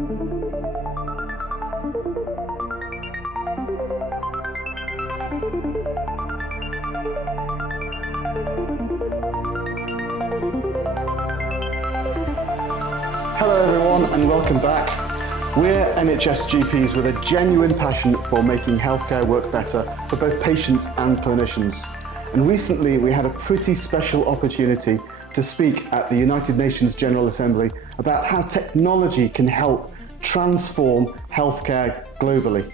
Hello everyone and welcome back. We're NHS GPs with a genuine passion for making healthcare work better for both patients and clinicians. And recently we had a pretty special opportunity to speak at the United Nations General Assembly about how technology can help transform healthcare globally.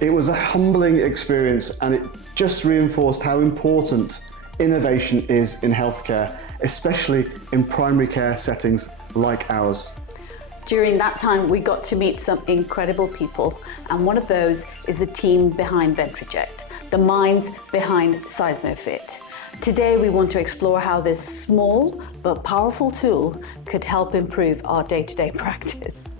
It was a humbling experience and it just reinforced how important innovation is in healthcare, especially in primary care settings like ours. During that time, we got to meet some incredible people, and one of those is the team behind VentriJect, the minds behind Seismofit. Today, we want to explore how this small but powerful tool could help improve our day-to-day practice.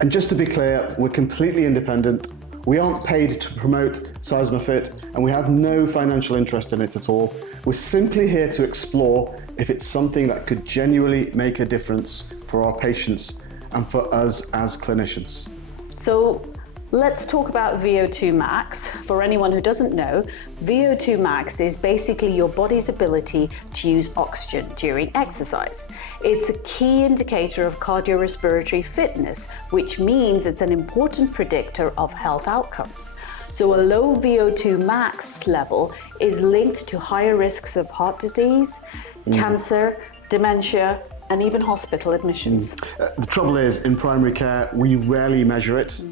And just to be clear, we're completely independent. We aren't paid to promote Seismofit, and we have no financial interest in it at all. We're simply here to explore if it's something that could genuinely make a difference for our patients and for us as clinicians. So let's talk about VO₂max. For anyone who doesn't know, VO₂max is basically your body's ability to use oxygen during exercise. It's a key indicator of cardiorespiratory fitness, which means it's an important predictor of health outcomes. So a low VO₂max level is linked to higher risks of heart disease, cancer, dementia, and even hospital admissions. The trouble is, in primary care, we rarely measure it.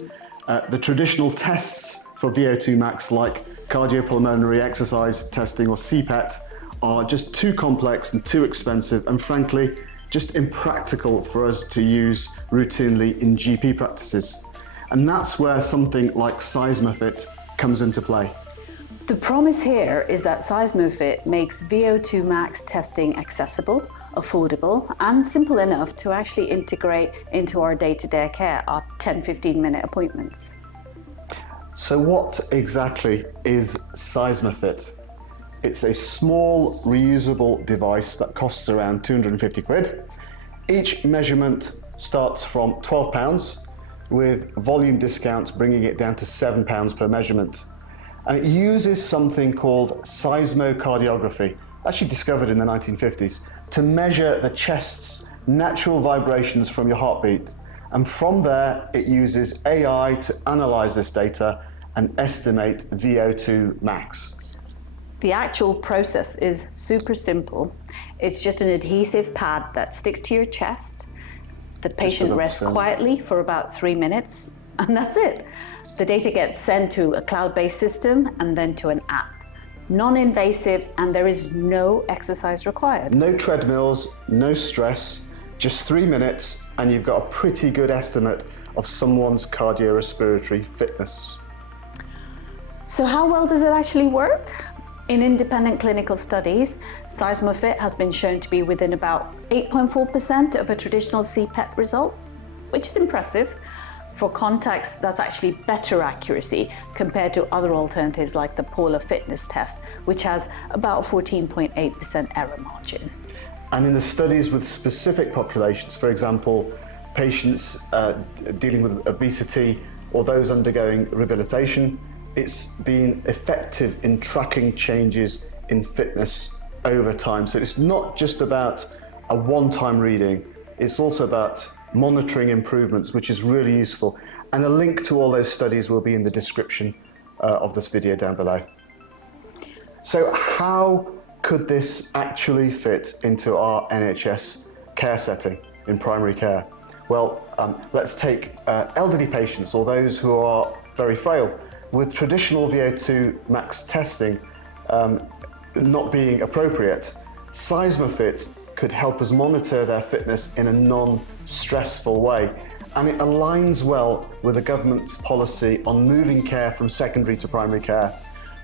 The traditional tests for VO₂max, like cardiopulmonary exercise testing or CPET, are just too complex and too expensive, and frankly, just impractical for us to use routinely in GP practices. And that's where something like Seismofit comes into play. The promise here is that Seismofit makes VO₂max testing accessible, affordable, and simple enough to actually integrate into our day-to-day care, our 10-15 minute appointments. So what exactly is Seismofit? It's a small reusable device that costs around 250 quid. Each measurement starts from £12, with volume discounts bringing it down to £7 per measurement. And it uses something called seismocardiography, actually discovered in the 1950s, to measure the chest's natural vibrations from your heartbeat. And from there, it uses AI to analyze this data and estimate VO₂max. The actual process is super simple. It's just an adhesive pad that sticks to your chest. The patient rests quietly for about 3 minutes, and that's it. The data gets sent to a cloud-based system and then to an app. Non-invasive, and there is no exercise required. No treadmills, no stress, just 3 minutes, and you've got a pretty good estimate of someone's cardiorespiratory fitness. So how well does it actually work? In independent clinical studies, Seismofit has been shown to be within about 8.4% of a traditional CPET result, which is impressive. For context, that's actually better accuracy compared to other alternatives like the Polar Fitness test, which has about 14.8% error margin. And in the studies with specific populations, for example, patients dealing with obesity or those undergoing rehabilitation, it's been effective in tracking changes in fitness over time. So it's not just about a one-time reading, it's also about monitoring improvements, which is really useful. And a link to all those studies will be in the description of this video down below. So how could this actually fit into our NHS care setting in primary care? Well, let's take elderly patients or those who are very frail. With traditional VO₂max testing not being appropriate, Seismofit could help us monitor their fitness in a non-stressful way. And it aligns well with the government's policy on moving care from secondary to primary care.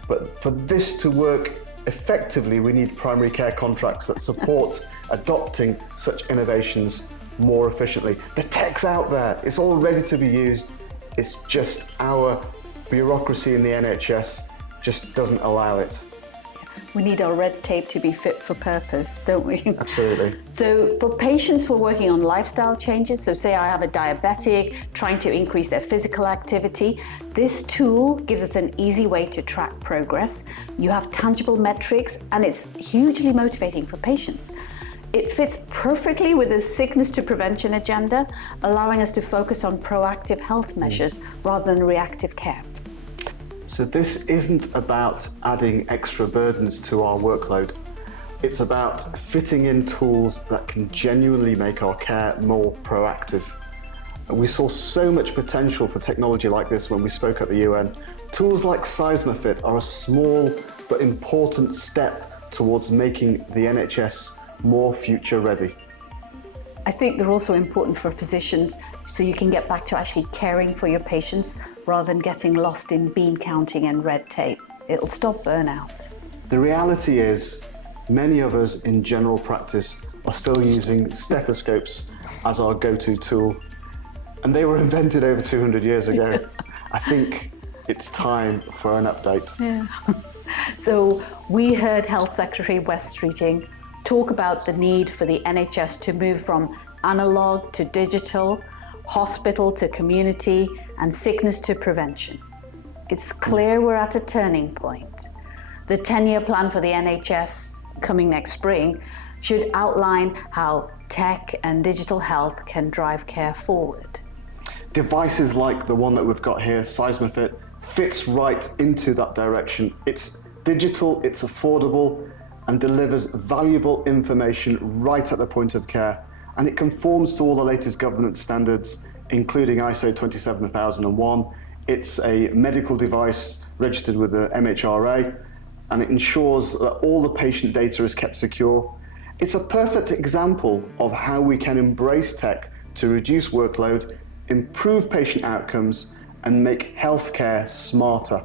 But for this to work effectively, we need primary care contracts that support adopting such innovations more efficiently. The tech's out there, it's all ready to be used. It's just our bureaucracy in the NHS just doesn't allow it. We need our red tape to be fit for purpose, don't we? Absolutely. So for patients who are working on lifestyle changes, so say I have a diabetic trying to increase their physical activity, this tool gives us an easy way to track progress. You have tangible metrics and it's hugely motivating for patients. It fits perfectly with the sickness to prevention agenda, allowing us to focus on proactive health measures rather than reactive care. So this isn't about adding extra burdens to our workload. It's about fitting in tools that can genuinely make our care more proactive. And we saw so much potential for technology like this when we spoke at the UN. Tools like Seismofit are a small but important step towards making the NHS more future ready. I think they're also important for physicians so you can get back to actually caring for your patients rather than getting lost in bean counting and red tape. It'll stop burnout. The reality is, many of us in general practice are still using stethoscopes as our go-to tool, and they were invented over 200 years ago. I think it's time for an update. Yeah. So we heard Health Secretary Wes Streeting talk about the need for the NHS to move from analog to digital, hospital to community, and sickness to prevention. It's clear we're at a turning point. The 10-year plan for the NHS coming next spring should outline how tech and digital health can drive care forward. Devices like the one that we've got here, Seismofit, fits right into that direction. It's digital, it's affordable, and delivers valuable information right at the point of care. And it conforms to all the latest governance standards, including ISO 27001. It's a medical device registered with the MHRA, and it ensures that all the patient data is kept secure. It's a perfect example of how we can embrace tech to reduce workload, improve patient outcomes, and make healthcare smarter.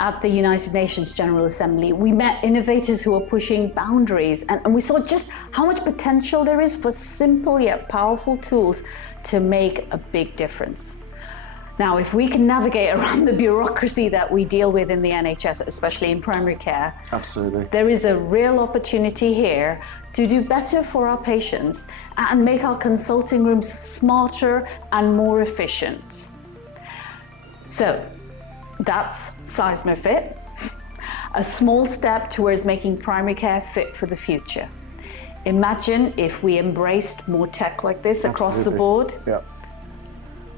At the United Nations General Assembly, we met innovators who are pushing boundaries, and we saw just how much potential there is for simple yet powerful tools to make a big difference. Now, if we can navigate around the bureaucracy that we deal with in the NHS, especially in primary care, Absolutely. there is a real opportunity here to do better for our patients and make our consulting rooms smarter and more efficient. So, that's Seismofit, a small step towards making primary care fit for the future. Imagine if we embraced more tech like this across the board. Yeah.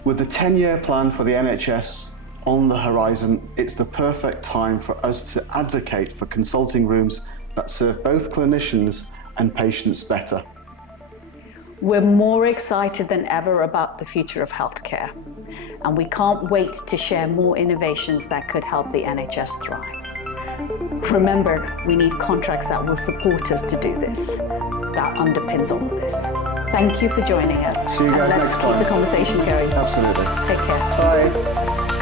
With the 10-year plan for the NHS on the horizon, it's the perfect time for us to advocate for consulting rooms that serve both clinicians and patients better. We're more excited than ever about the future of healthcare, and we can't wait to share more innovations that could help the NHS thrive. Remember, we need contracts that will support us to do this. That underpins all of this. Thank you for joining us. See you guys and let's next keep time. the conversation going. Absolutely. Take care. Bye.